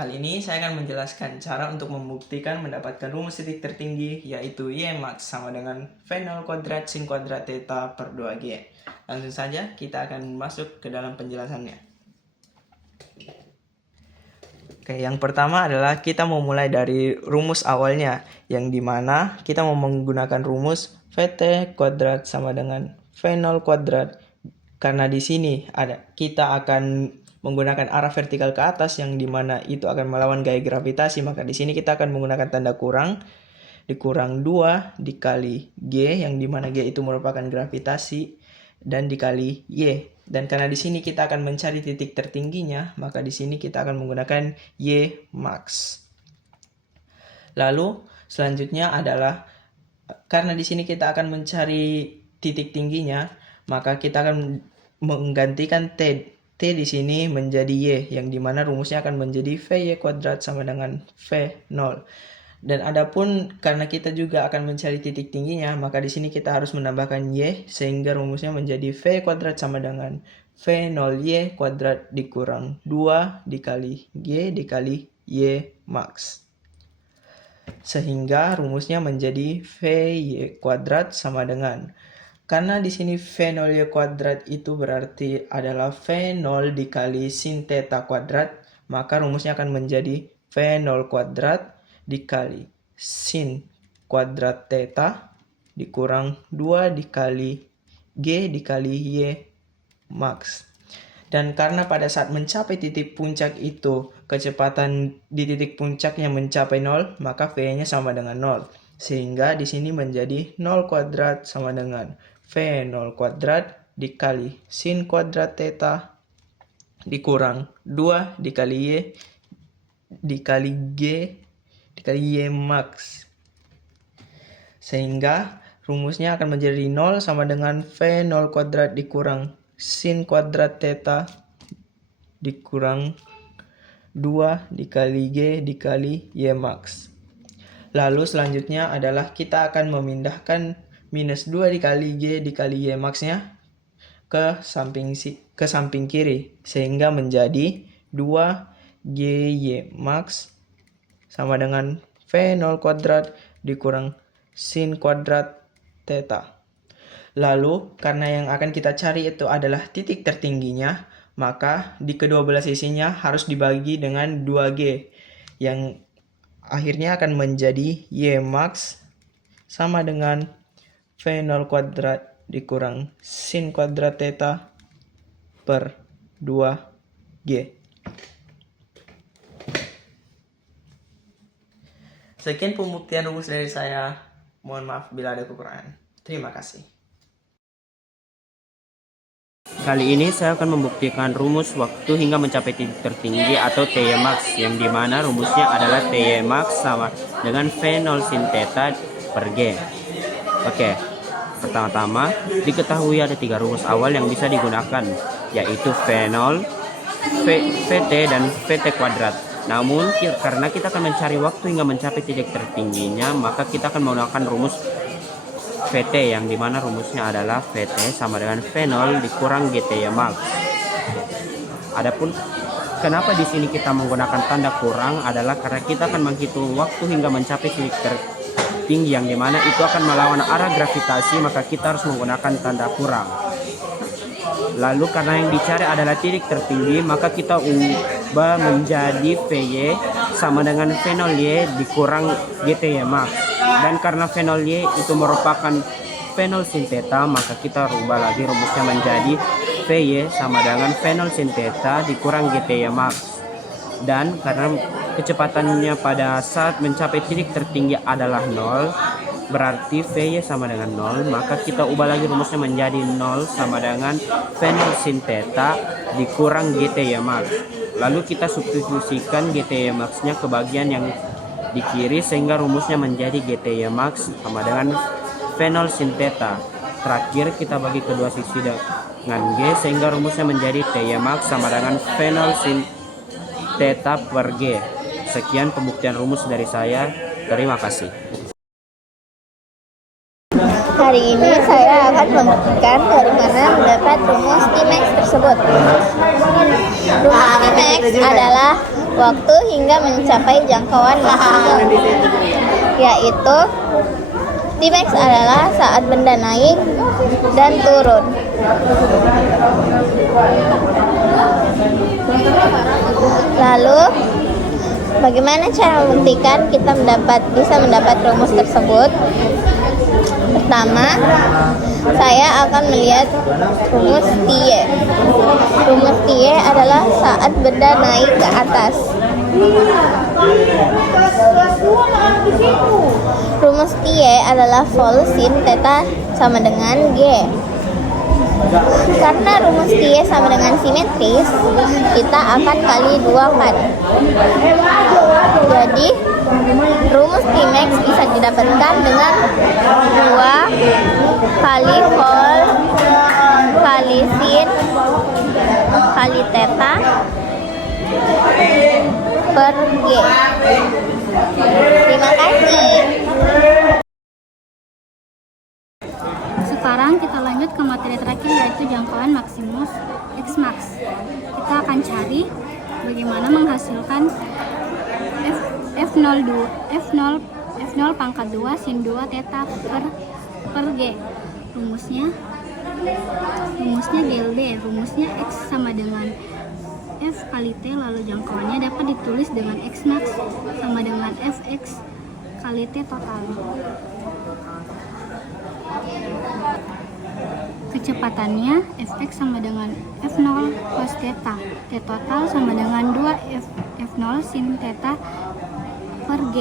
Kali ini saya akan menjelaskan cara untuk membuktikan mendapatkan rumus titik tertinggi, yaitu Y max sama dengan V0 kuadrat sin kuadrat theta per 2G. Langsung saja kita akan masuk ke dalam penjelasannya. Oke, yang pertama adalah kita mau mulai dari rumus awalnya, yang dimana kita mau menggunakan rumus VT kuadrat sama dengan V0 kuadrat. Karena di sini kita akan menggunakan arah vertikal ke atas, yang dimana itu akan melawan gaya gravitasi, maka di sini kita akan menggunakan tanda kurang, dikurang 2 dikali G, yang dimana G itu merupakan gravitasi, dan dikali Y. Dan karena di sini kita akan mencari titik tertingginya, maka di sini kita akan menggunakan Y max. Lalu selanjutnya adalah karena di sini kita akan mencari titik tingginya, maka kita akan menggantikan T di sini menjadi Y, yang dimana rumusnya akan menjadi VY kuadrat sama dengan V0. Dan adapun karena kita juga akan mencari titik tingginya, maka di sini kita harus menambahkan Y, sehingga rumusnya menjadi V kuadrat sama dengan V0Y kuadrat dikurang 2 dikali G dikali Y max. Sehingga rumusnya menjadi VY kuadrat sama dengan, karena di sini V0Y kuadrat itu berarti adalah V0 dikali sin theta kuadrat, maka rumusnya akan menjadi V0 kuadrat dikali sin kuadrat theta dikurang 2 dikali G dikali Y max. Dan karena pada saat mencapai titik puncak itu, kecepatan di titik puncaknya mencapai 0, maka V-nya sama dengan 0. Sehingga di sini menjadi 0 kuadrat sama dengan V0 kuadrat dikali sin kuadrat theta dikurang 2 dikali Y dikali G dikali Y max. Sehingga rumusnya akan menjadi 0 sama dengan V0 kuadrat dikurang sin kuadrat theta dikurang 2 dikali G dikali Y max. Lalu selanjutnya adalah kita akan memindahkan minus 2 dikali G dikali Y max-nya ke samping kiri, sehingga menjadi 2GY max sama dengan V0 kuadrat dikurang sin kuadrat theta. Lalu karena yang akan kita cari itu adalah titik tertingginya, maka di kedua belah sisinya harus dibagi dengan 2G, yang akhirnya akan menjadi Y max sama dengan V0 kuadrat dikurang sin kuadrat theta per 2G. Sekian pembuktian rumus dari saya. Mohon maaf bila ada kekurangan. Terima kasih. Kali ini saya akan membuktikan rumus waktu hingga mencapai titik tertinggi atau Ty max, yang dimana rumusnya adalah Ty max sama dengan V0 sin theta per G. Oke, pertama-tama diketahui ada 3 rumus awal yang bisa digunakan, yaitu V0, Vt, dan Vt kuadrat. Namun karena kita akan mencari waktu hingga mencapai titik tertingginya, maka kita akan menggunakan rumus Vt, yang dimana rumusnya adalah Vt sama dengan V0 dikurang Gt max. Adapun kenapa di sini kita menggunakan tanda kurang adalah karena kita akan menghitung waktu hingga mencapai titik tertinggi, yang dimana itu akan melawan arah gravitasi, maka kita harus menggunakan tanda kurang. Lalu karena yang dicari adalah titik tertinggi, maka kita ubah menjadi Vy sama dengan V0y dikurang Gt max. Dan karena V0y itu merupakan V0 sin theta, maka kita rubah lagi rumusnya menjadi Vy sama dengan V0 sin theta dikurang Gt max. Dan karena kecepatannya pada saat mencapai titik tertinggi adalah 0, berarti Vy sama dengan 0, maka kita ubah lagi rumusnya menjadi 0 sama dengan V0 sin theta dikurang Gt max. Lalu kita substitusikan Gt max-nya ke bagian yang di kiri, sehingga rumusnya menjadi Gt max sama dengan V0 sin theta. Terakhir kita bagi kedua sisi dengan G, sehingga rumusnya menjadi Ty max sama dengan V0 sin theta per G. Sekian pembuktian rumus dari saya. Terima kasih. Hari ini saya akan membuktikan dari mana mendapat rumus Tmax tersebut. Rumus Tmax adalah waktu hingga mencapai jangkauan maksimum, yaitu Tmax adalah saat benda naik dan turun. Lalu, bagaimana cara membuktikan kita bisa mendapat rumus tersebut? Pertama, saya akan melihat rumus TY. Rumus TY adalah saat benda naik ke atas. Rumus TY adalah vol sin theta sama dengan G. Karena rumus TY sama dengan simetris, kita akan kali 2 kan. Jadi, rumus Tmax bisa didapatkan dengan 2 kali vol kali sin kali theta per G. Terima kasih. Sekarang kita lanjut ke materi terakhir, yaitu jangkauan maksimus Xmax. Kita akan cari bagaimana menghasilkan F0 pangkat 2 sin 2 theta per G. Rumusnya GLD. Rumusnya X sama dengan F kali T, lalu jangkauannya dapat ditulis dengan Xmax sama dengan Fx kali T total. Kecepatannya Fx sama dengan F0 cos theta. T total sama dengan 2 F0 sin theta per G.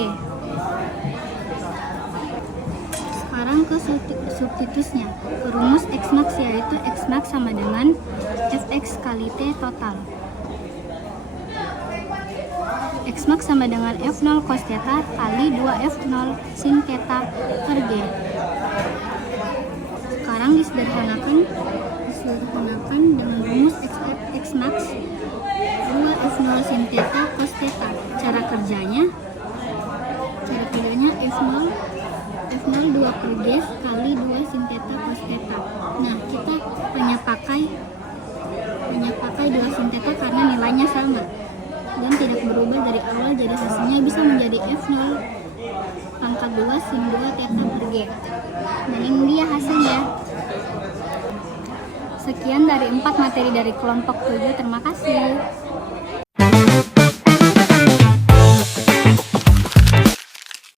Sekarang ke substitusinya. Ke rumus Xmax, yaitu Xmax sama dengan Fx kali T total. Xmax sama dengan F0 cos theta kali 2 F0 sin theta per G. Sekarang disederhanakan dengan rumus Xmax 2 F0 sin theta cos theta. Cara kerjanya F0 2 per G kali 2 sin theta cos theta. Nah, kita hanya pakai 2 sin theta karena nilainya sama dan tidak berubah dari awal, jadi hasilnya bisa menjadi F0 pangkat 2 sin 2 theta per G. Dan ini dia hasilnya. Sekian dari 4 materi dari kelompok 7. Terima kasih.